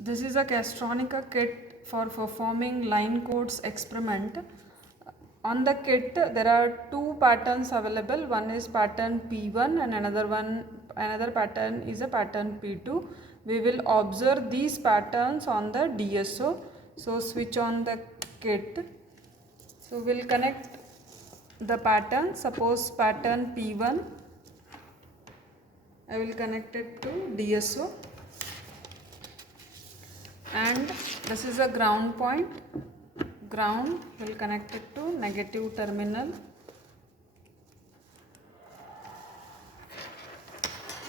This is a Castronica kit for performing line codes experiment. On the kit there are two patterns available. One is pattern P1 and another pattern is a pattern P2. We will observe these patterns on the DSO. So switch on the kit. So we'll connect the pattern. Suppose pattern P1, I will connect it to DSO, and this is a ground point. Ground will connect it to negative terminal,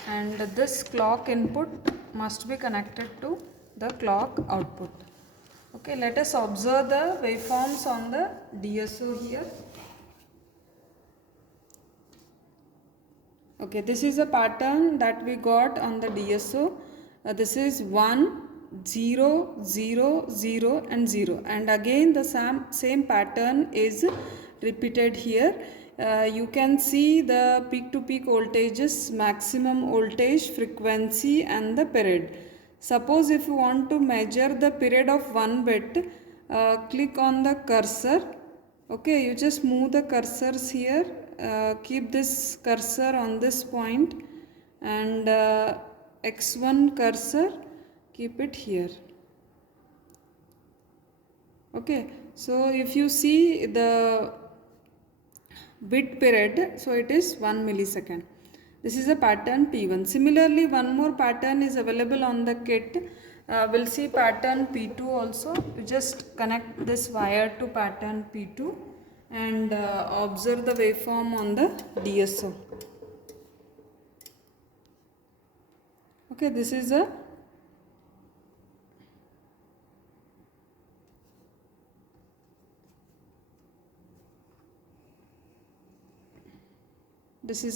and this clock input must be connected to the clock output. Okay, let us observe the waveforms on the DSO here. Okay, this is a pattern that we got on the DSO. This is 1, 0, 0, 0 and 0, and again the same pattern is repeated here. You can see the peak to peak voltages, maximum voltage, frequency and the period. Suppose if you want to measure the period of 1 bit, click on the cursor. Okay, you just move the cursors here, keep this cursor on this point, and x1 cursor, keep it here. Okay, so if you see the bit period, so it is 1 millisecond. This is a pattern P1. Similarly, one more pattern is available on the kit. We'll see pattern P2 also. You just connect this wire to pattern P2 and observe the waveform on the DSO. Okay, this is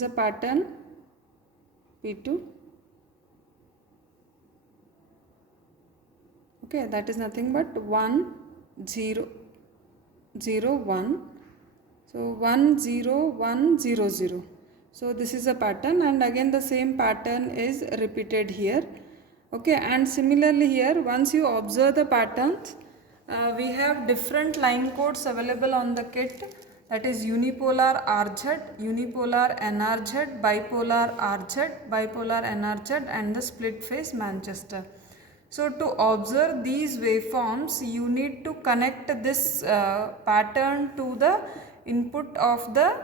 a pattern P2. Okay, that is nothing but 1, 0, 0, 1. So 1, 0, 1, 0, 0. So this is a pattern, and again the same pattern is repeated here. Okay, and similarly here, once you observe the patterns, we have different line codes available on the kit. That is unipolar RZ, unipolar NRZ, bipolar RZ, bipolar NRZ and the split phase Manchester. So to observe these waveforms, you need to connect this pattern to the input of the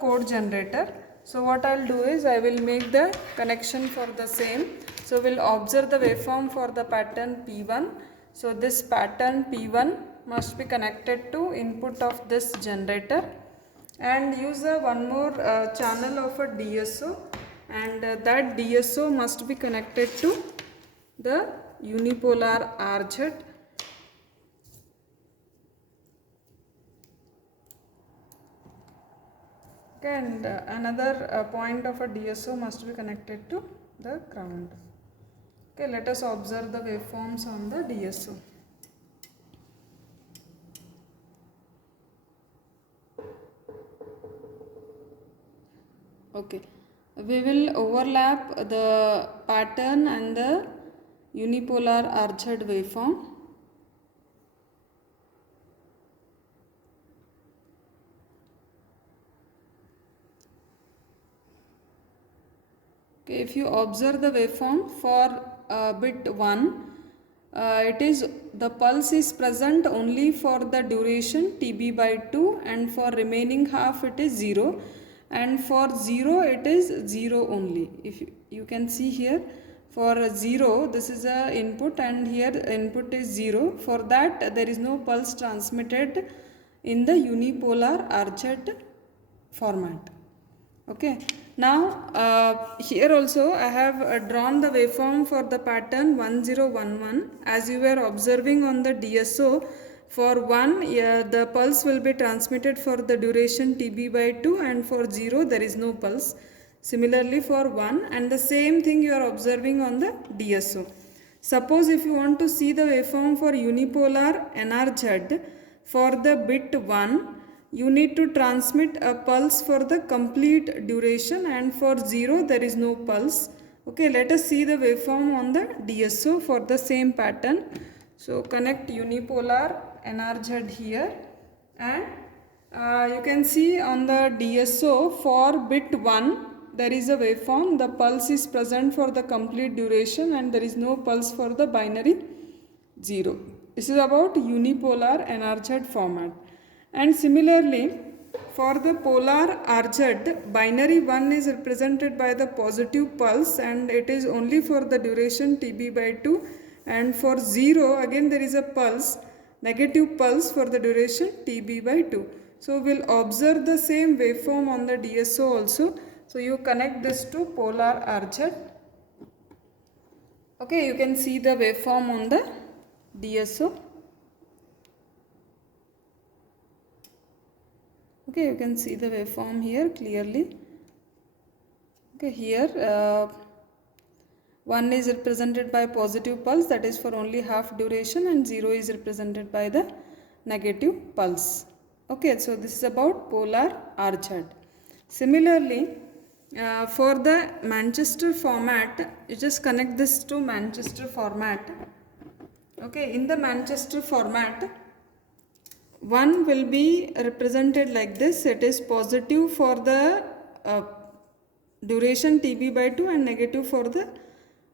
code generator. So what I will do is I will make the connection for the same. So we will observe the waveform for the pattern P1. So this pattern P1 must be connected to input of this generator, and use one more channel of a DSO, and that DSO must be connected to the unipolar RZ. Okay, and another point of a DSO must be connected to the ground. Okay, let us observe the waveforms on the DSO. Okay, we will overlap the pattern and the unipolar RZ waveform. Okay, if you observe the waveform for bit 1, it is the pulse is present only for the duration TB by 2, and for remaining half it is 0, and for 0 it is 0 only. If you can see here, for 0 this is a input, and here input is 0. For that there is no pulse transmitted in the unipolar RZ format. Okay, now here also I have drawn the waveform for the pattern 1011. As you were observing on the DSO, for 1 the pulse will be transmitted for the duration TB by 2, and for 0 there is no pulse. Similarly for 1, and the same thing you are observing on the DSO. Suppose if you want to see the waveform for unipolar NRZ for the bit 1, you need to transmit a pulse for the complete duration, and for 0 there is no pulse. Okay, let us see the waveform on the DSO for the same pattern. So connect unipolar NRZ here, and you can see on the DSO for bit 1 there is a waveform. The pulse is present for the complete duration and there is no pulse for the binary 0. This is about unipolar NRZ format. And similarly, for the polar RZ, binary 1 is represented by the positive pulse and it is only for the duration TB by 2, and for 0 again there is a pulse, negative pulse for the duration TB by 2. So we will observe the same waveform on the DSO also. So you connect this to polar RZ. Okay, you can see the waveform on the DSO. Okay, you can see the waveform here clearly. Okay, here 1 is represented by positive pulse, that is for only half duration, and 0 is represented by the negative pulse. Okay, so this is about polar RZ. Similarly, for the Manchester format, you just connect this to Manchester format. Okay, in the Manchester format, 1 will be represented like this. It is positive for the duration TB by 2 and negative for the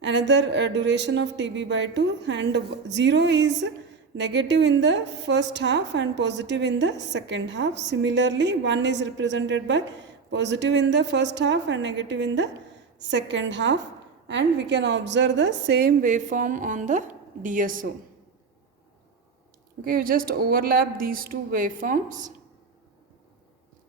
another duration of TB by 2, and 0 is negative in the first half and positive in the second half. Similarly, 1 is represented by positive in the first half and negative in the second half, and we can observe the same waveform on the DSO. Okay, you just overlap these two waveforms.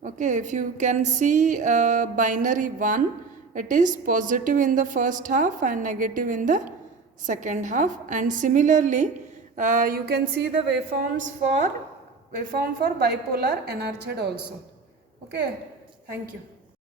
Okay, if you can see binary 1, it is positive in the first half and negative in the second half, and similarly you can see the waveform for bipolar NRZ also. Okay, thank you.